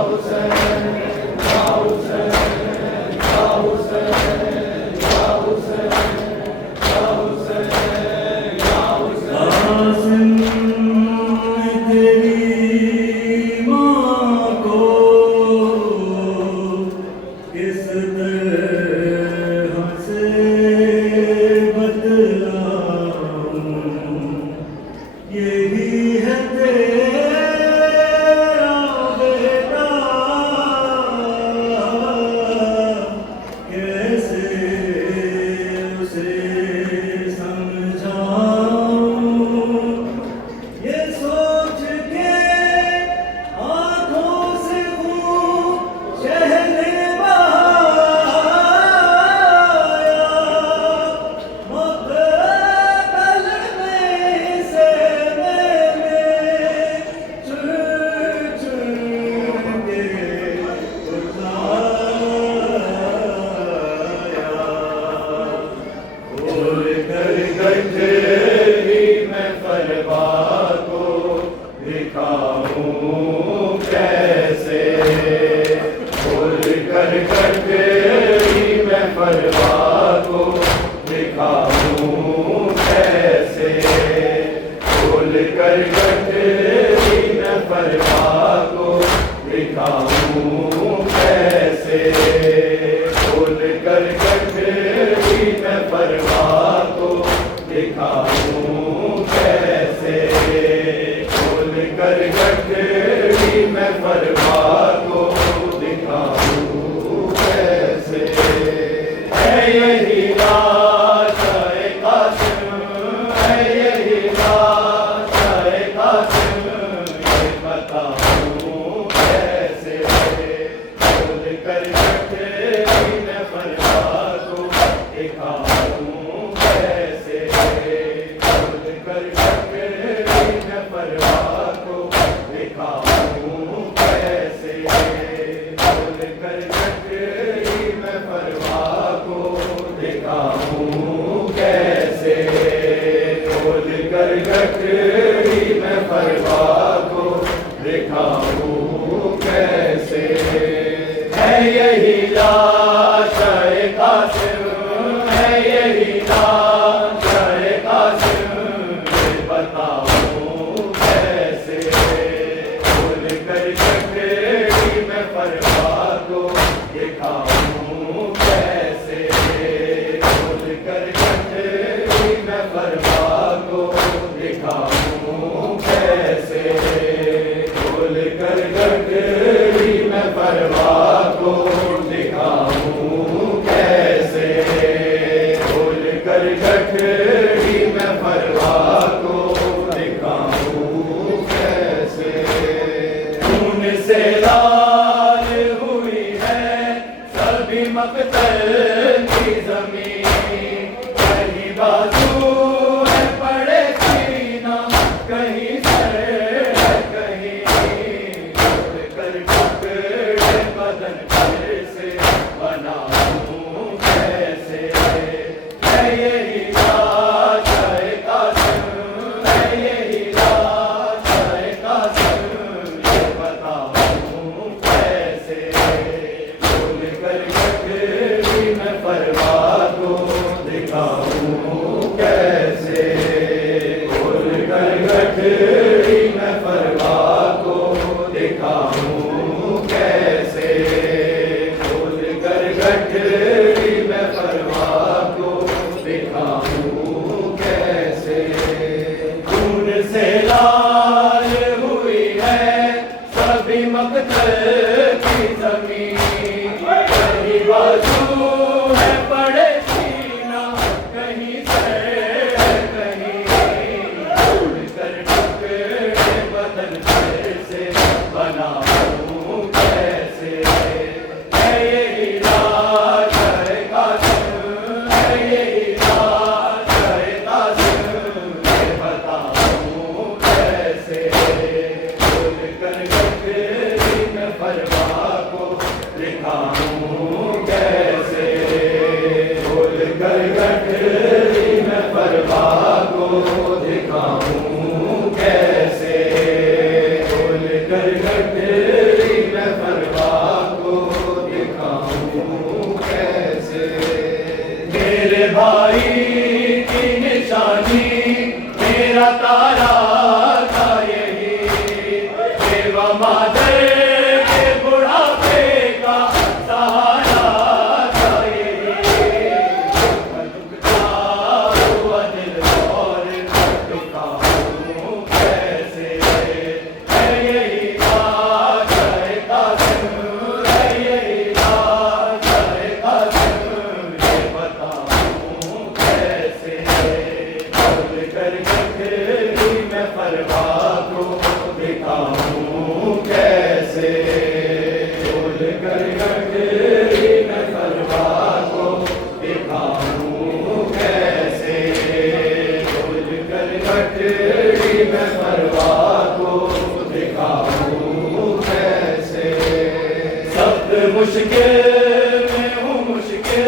दिखाऊं कैसे, बोल कर गठरी में मुश्किल में हूँ, मुश्किल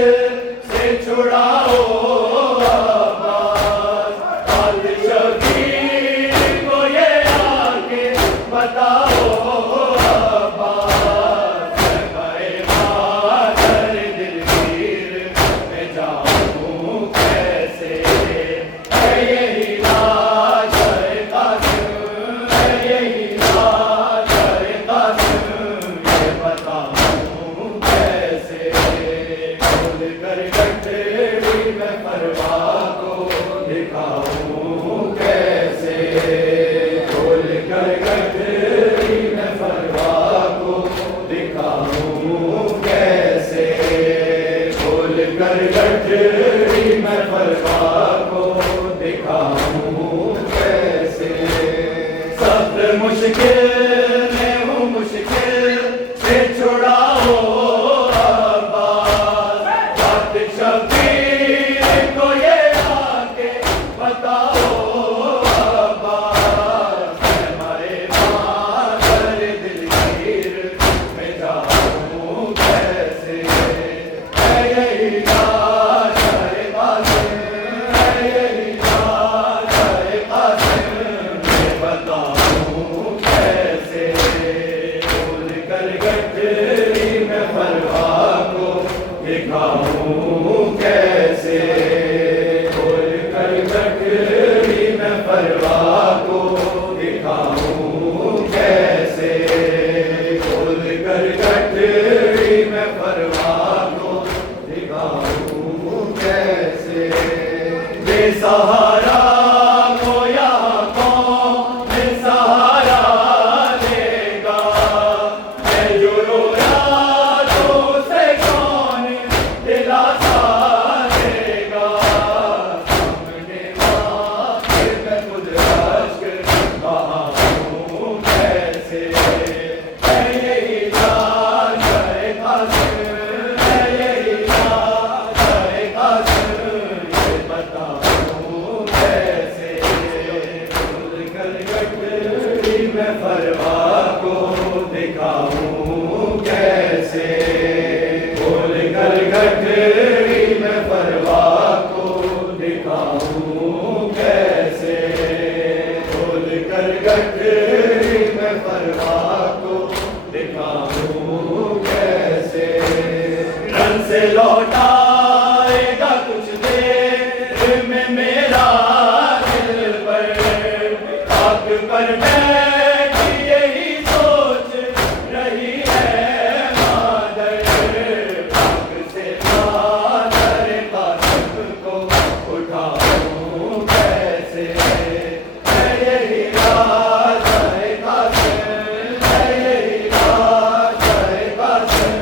से छुड़ाओ आवाज़। हाल शबीर को ये आके बताओ आवाज़। मैं मादर दिलगीर में जाऊँ कैसे, है यही लाज है कासिम, है यही लाज है कासिम, ये बताऊँ कैसे। खोल कर गठरी में परवाह को दिखाऊँ कैसे, खोल कर गठरी में परवाह को दिखाऊँ कैसे, खोल कर गठरी में परवाह को दिखाऊँ कैसे। सब मुश्किल में हूँ, मुश्किल से छुड़ाओ आवाज़। बात शबीर को ये आके बताओ आवाज़। मैं मादर दिलगीर में जाऊँ कैसे, है यही लाज है कासिम, है यही लाज है कासिम, ये बताऊँ कैसे। खोल कर गठरी में परवाह को दिखाऊँ कैसे, खोल कर गठरी में परवाह को दिखाऊँ कैसे, खोल कर गठरी में परवाह को दिखाऊँ कैसे। बेसहारा को यहाँ कौन सहारा देगा, मैं जो रोया तो उसे कौन दिलासा देगा। सामने माथे में खुद अश्क बहाऊँ कैसे, है यही लाज है कासिम, है यही लाज है कासिम, ये बताऊँ कैसे। खोल कर गठरी में परवाह को दिखाऊँ कैसे, खोल कर गठरी में परवाह को दिखाऊँ कैसे, खोल कर गठरी में परवाह को दिखाऊँ कैसे। रन से लौटाएगा कुछ देर में मेरा दिल पर, आग पर बैठी यही सोच रही है मादर। आग से मादर कासिम को उठाऊँ कैसे, है यही लाज है कासिम, है यही लाज है कासिम,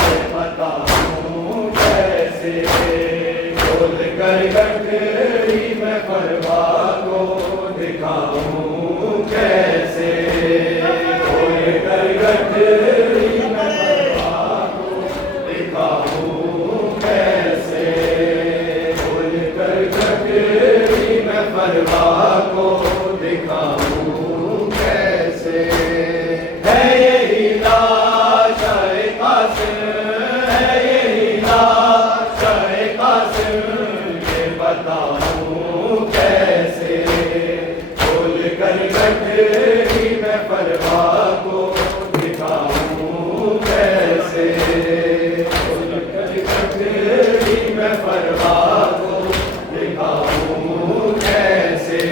ये बताऊँ कैसे। खोल कर गठरी में परवाह को दिखाऊँ कैसे, खोल कर गठरी में परवाह को दिखाऊँ कैसे, खोल कर गठरी में परवाह को दिखाऊँ कैसे। है यही लाज है कासिम, है यही लाज है कासिम, ये बताऊँ कैसे। खोल कर गठरी में परवाह को दिखाऊँ कैसे, खोल कर गठरी में परवाह को दिखाऊँ कैसे,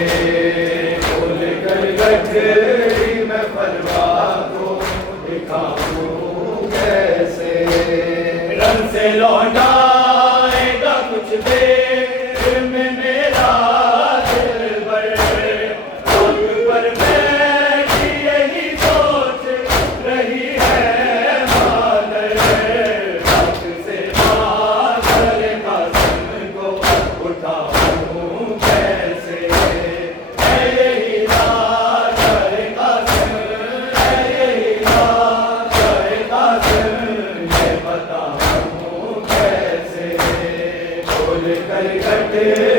खोल कर गठरी में परवाह को दिखाऊँ कैसे। रन से लौटाएगा कुछ देर में मेरा दिल पर, आग पर बैठी यही सोच रही है मादर। आग से मादर कासिम को उठाऊँ कैसे, है यही लाज है कासिम, है यही लाज है कासिम, ये बताऊँ कैसे। खोल कर गठरी